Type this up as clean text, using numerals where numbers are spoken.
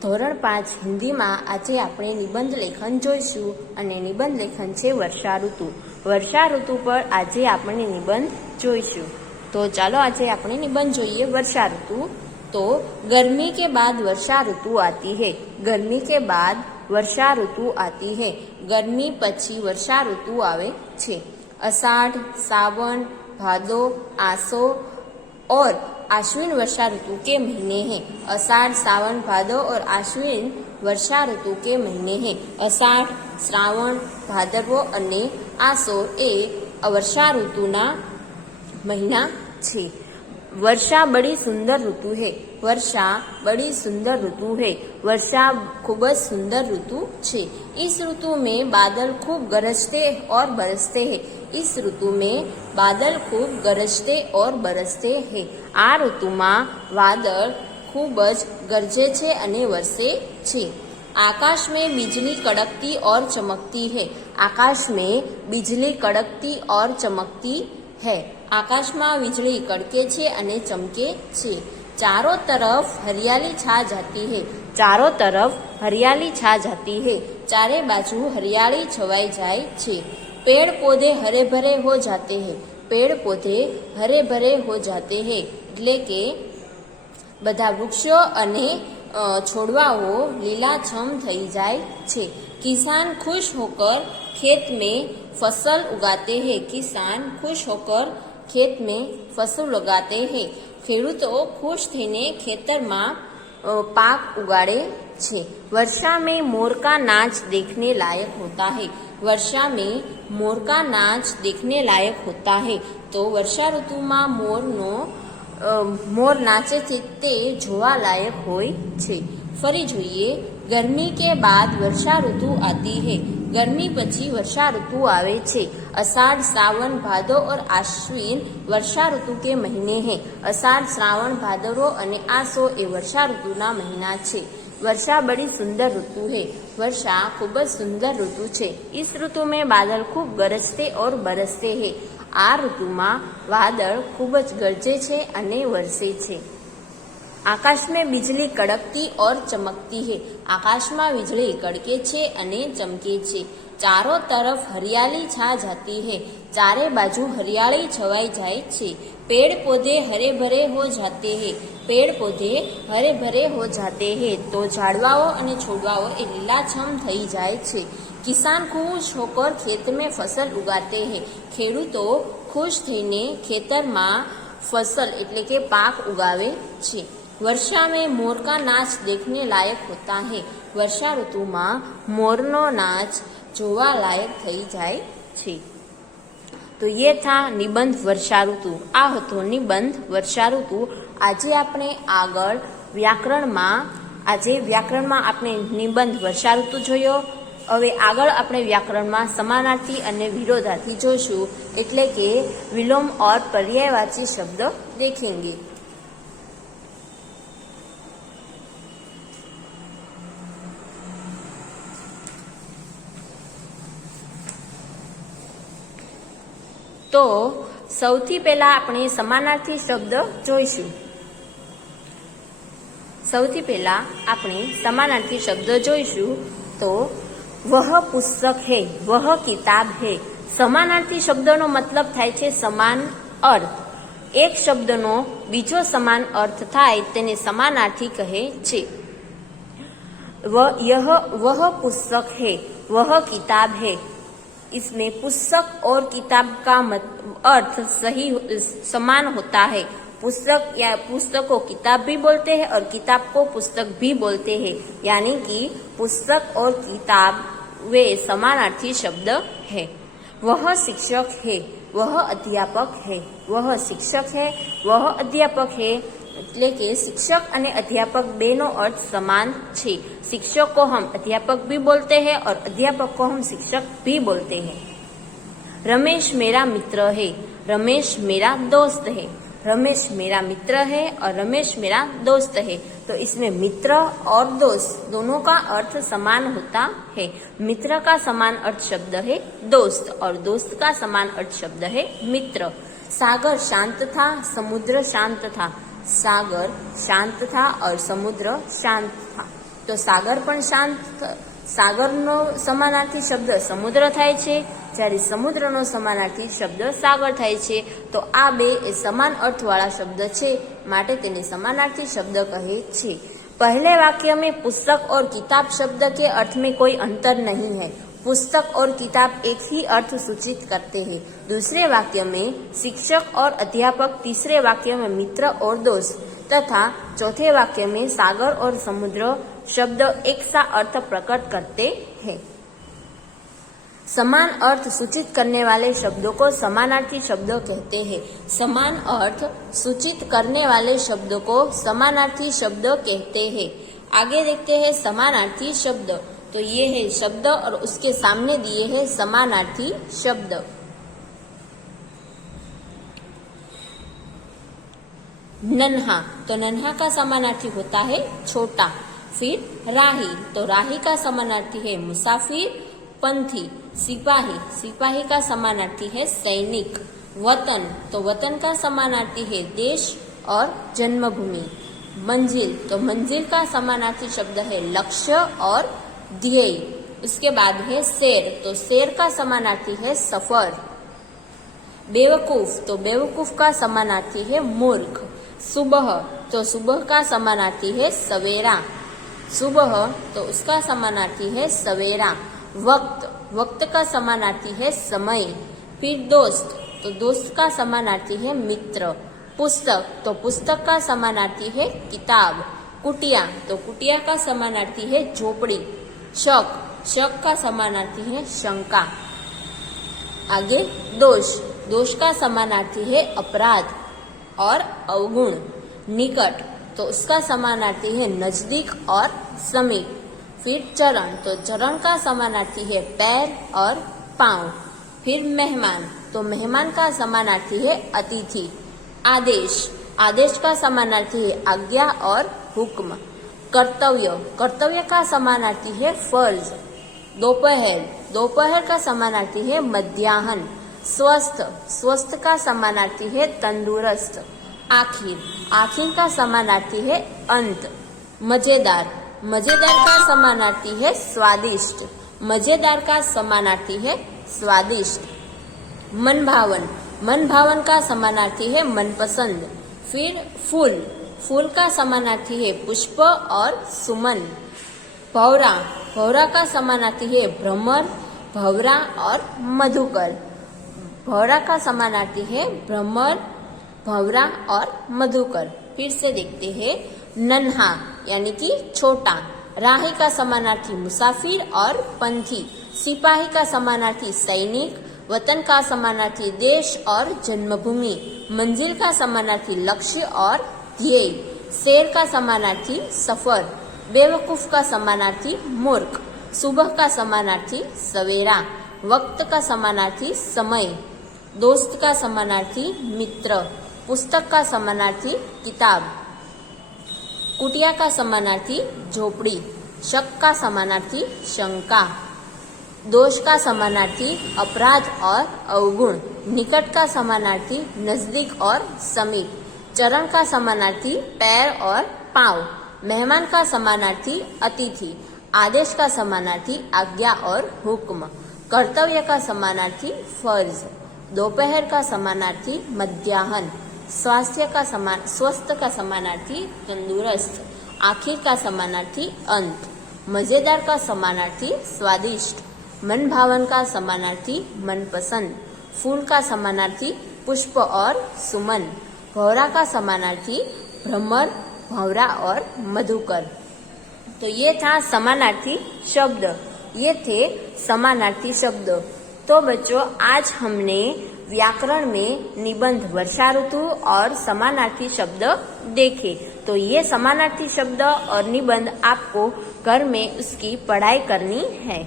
ધોરણ 5 હિન્દીમાં આજે આપણે નિબંધ લેખન જોઈશું અને નિબંધ લેખન છે વર્ષા ઋતુ. વર્ષા ઋતુ પર આજે આપણે નિબંધ જોઈશું. તો ચાલો આજે આપણે નિબંધ જોઈએ. વર્ષા ઋતુ. તો गर्मी के बाद वर्षा ऋतु आती है. गर्मी के बाद वर्षा ऋतु आती है. गर्मी પછી વર્ષા ઋતુ આવે છે. अषाढ़, सावन, भादो, आसो और आश्विन वर्षा ऋतु के महीने हैं. अषाढ़, सावन, भादो और आश्विन वर्षा ऋतु के महीने हैं. अषाढ़, श्रावण, भादरवो અને આસો એ વર્ષા ઋતુના મહિના છે. वर्षा बड़ी सुंदर ऋतु है. वर्षा बड़ी सुंदर ऋतु है. वर्षा खूब सुंदर ऋतु है. इस ऋतु में बादल खूब गरजते और बरसते हैं. इस ऋतु में बादल खूब गरजते और बरसते हैं. आ ऋतु में वादळ खूब गरजे छे अने वरसे छे. आकाश में बिजली कड़कती और चमकती है. आकाश में बिजली कड़कती और चमकती है. आकाश में वीजળી कड़के छे अने चमके छे. चारों तरफ हरियाली छा जाती है. चारों तरफ हरियाली छा जाती है. चारे बाजू हरियाली छवाई जाए छे. पेड़ पौधे हरे भरे हो जाते हैं. पेड़ पौधे हरे भरे हो जाते हैं એટલે કે બધા વૃક્ષો અને છોડવાઓ લીલાછમ થઈ જાય છે. किसान खुश होकर खेत में फसल उगाते हैं. किसान खुश होकर खेत में फसल उगाते हैं. ખેડૂતો ખુશ થઈને ખેતરમાં પાક ઉગાડે છે. वर्षा में मोर का नाच देखने लायक होता है. वर्षा में मोर का नाच देखने लायक होता है. तो वर्षा ऋतुમાં મોર નાચે છે તે જોવા લાયક હોય છે. ફરી જોઈએ. गर्मी के बाद वर्षा ऋतु आती है. गर्मी પછી वर्षा ऋतु आवे छे. अषाढ़, सावन, भादो और आश्विन वर्षा ऋतु के महीने हैं. अषाढ़, श्रावण, भादरवो અને આસો એ વર્ષા ઋતુના મહિના છે. वर्षा बड़ी सुंदर ऋतु है. वर्षा खूब सुंदर ऋतु છે. इस ऋतु में बादल खूब गरजते और बरसते हैं. આ ઋતુમાં વાદળ ખૂબ જ ગરજે છે અને વરસે છે. आकाश में बिजली कड़कती और चमकती है. आकाश में वीजળી कड़के छे अने चमके छे. चारों तरफ हरियाली छा जाती है. चारे बाजू हरियाली छवाई जाए छे. पेड़ पौधे हरे भरे हो जाते हैं. पेड़ पौधे हरे भरे हो जाते हैं तो झाड़वाओ अने छोड़वाओ ए લીલાછમ થઈ જાય છે. किसान खुश होकर खेत में फसल उगाते हैं. ખેડૂતો खुश થઈને ખેતરમાં फसल એટલે કે પાક ઉગાવે છે. वर्षा में मोर का नाच देखने लायक होता है. वर्षा ऋतु में मोरनो नाच जोवा लायक थई जाए छे. तो ये था निबंध वर्षा ऋतु. आ हतो निबंध वर्षा ऋतु. आज आपणे आगळ व्याकरणमां आपणे निबंध वर्षा ऋतु जोयो. હવે આગળ આપણે વ્યાકરણમાં સમાનાર્થી અને વિરોધાર્થી જોઈશું એટલે કે વિલોમ और पर्यायवाची शब्द देखेंगे. તો સૌથી પહેલા આપણે સમાનાર્થી શબ્દ જોઈશું. સૌથી પહેલા આપણે સમાનાર્થી શબ્દ જોઈશું. તો वह पुस्तक है, वह किताब है. समानार्थी शब्दों मतलब थाय छे समान अर्थ. एक शब्दनो बीजो समान अर्थ थाय तेने समानार्थी कहे छे. वह पुस्तक है, वह किताब है. इसमें पुस्तक और किताब का अर्थ सही समान होता है. पुस्तक या पुस्तक को किताब भी बोलते हैं और किताब को पुस्तक भी बोलते हैं. यानी कि पुस्तक और किताब वे समानार्थी शब्द है. वह शिक्षक है, वह अध्यापक है. वह शिक्षक है, वह अध्यापक है. એટલે કે शिक्षक અને अध्यापक बेनो अर्थ समान छे. शिक्षक को हम अध्यापक भी बोलते हैं और अध्यापक को हम शिक्षक भी बोलते हैं. रमेश मेरा मित्र है. रमेश मेरा दोस्त है. रमेश मेरा मित्र है और रमेश मेरा दोस्त है. तो इसमें मित्र और दोस्त दोनों का अर्थ समान होता है. मित्र का समान अर्थ शब्द है दोस्त और दोस्त का समान अर्थ शब्द है मित्र. सागर शांत था, समुद्र शांत था. सागर शांत था और समुद्र शांत था. तो सागर पण शांत, सागरनो समानार्थी शब्द समुद्र थाय छे, ज्यारे समुद्रनो समानार्थी शब्द सागर थाय छे। तो आ बे ए समान अर्थवाळा शब्द छे, माटे तेने समानार्थी शब्द कहे छे। पहले वाक्य में पुस्तक और किताब शब्द के अर्थ में कोई अंतर नहीं है। पुस्तक और किताब एक ही अर्थ सूचित करते हैं। दूसरे वाक्य में शिक्षक और अध्यापक, तीसरे वाक्य में मित्र और दोस्त तथा चौथे वाक्य में सागर और समुद्र शब्द एक सा अर्थ प्रकट करते हैं। समान अर्थ सूचित करने वाले शब्दों को समानार्थी शब्द कहते हैं। समान अर्थ सूचित करने वाले शब्दों को समानार्थी शब्द कहते हैं। आगे देखते हैं समानार्थी शब्द। तो ये है शब्द और उसके सामने दिए हैं समानार्थी शब्द। नन्हा, तो नन्हा का समानार्थी होता है छोटा। फिर राही, तो राही का समानार्थी है मुसाफिर, पंथी। सिपाही, सिपाही का समानार्थी है सैनिक। वतन, तो वतन का समानार्थी है देश और जन्मभूमि। मंजिल, तो मंजिल का समानार्थी शब्द है लक्ष्य और ध्येय। उसके बाद है शेर, तो शेर का समानार्थी है सफर। बेवकूफ, तो बेवकूफ का समानार्थी है मूर्ख। सुबह, तो सुबह का समानार्थी है सवेरा। सुबह, तो उसका समानार्थी है सवेरा। वक्त, वक्त का समानार्थी है समय। फिर दोस्त, तो दोस्त का समानार्थी है मित्र। पुस्तक, तो पुस्तक का समानार्थी है किताब। कुटिया, तो कुटिया का समानार्थी है झोपड़ी। शक, शक का समानार्थी है शंका। आगे दोष, दोष का समानार्थी है अपराध और अवगुण। निकट, तो उसका समानार्थी है नजदीक और समीप। फिर चरण, तो चरण का समानार्थी है पैर और पांव। फिर मेहमान, तो मेहमान का समानार्थी है अतिथि। आदेश, आदेश का समानार्थी है आज्ञा और हुक्म। कर्तव्य, कर्तव्य का समानार्थी है फर्ज। दोपहर, दोपहर का समानार्थी है मध्याह्न। स्वस्थ, स्वस्थ का समानार्थी है तंदुरुस्त। आखिर, आखिर का समानार्थी है अंत। मजेदार, मजेदार का समानार्थी है स्वादिष्ट। मजेदार का समानार्थी है स्वादिष्ट। मनभावन, मनभावन का समानार्थी है मनपसंद। फिर फूल, फूल का समानार्थी है पुष्प और सुमन। भौरा, भौरा का समानार्थी है भ्रमर, भवरा और मधुकर। भौरा का समानार्थी है भ्रमर, भवरा और मधुकर। फिर से देखते हैं नन्हा यानी कि छोटा। राही का समानार्थी मुसाफिर और पंथी। सिपाही का समानार्थी सैनिक। वतन का समानार्थी देश और जन्मभूमि। मंजिल का समानार्थी लक्ष्य और ध्येय। शेर का समानार्थी सफर। बेवकूफ का समानार्थी मूर्ख। सुबह का समानार्थी सवेरा। वक्त का समानार्थी समय। दोस्त का समानार्थी मित्र। पुस्तक का समानार्थी किताब। कुटिया का समानार्थी झोपड़ी। शक का समानार्थी शंका। दोष का समानार्थी अपराध और अवगुण। निकट का समानार्थी नजदीक और समीप। चरण का समानार्थी पैर और पांव। मेहमान का समानार्थी अतिथि। आदेश का समानार्थी आज्ञा और हुक्म। कर्तव्य का समानार्थी फर्ज। दोपहर का समानार्थी मध्याह्न। स्वस्थ का समानार्थी तंदुरुस्त। आखिर का समानार्थी अंत। मजेदार का समानार्थी स्वादिष्ट। मनभावन का समानार्थी मनपसंद। फूल का समानार्थी पुष्प और सुमन। भौरा का समानार्थी भ्रमर, भौरा और मधुकर। तो ये था समानार्थी शब्द, ये थे समानार्थी शब्द। तो बच्चों आज हमने व्याकरण में निबंध वर्षा ऋतु और समानार्थी शब्द देखे। तो ये समानार्थी शब्द और निबंध आपको घर में उसकी पढ़ाई करनी है।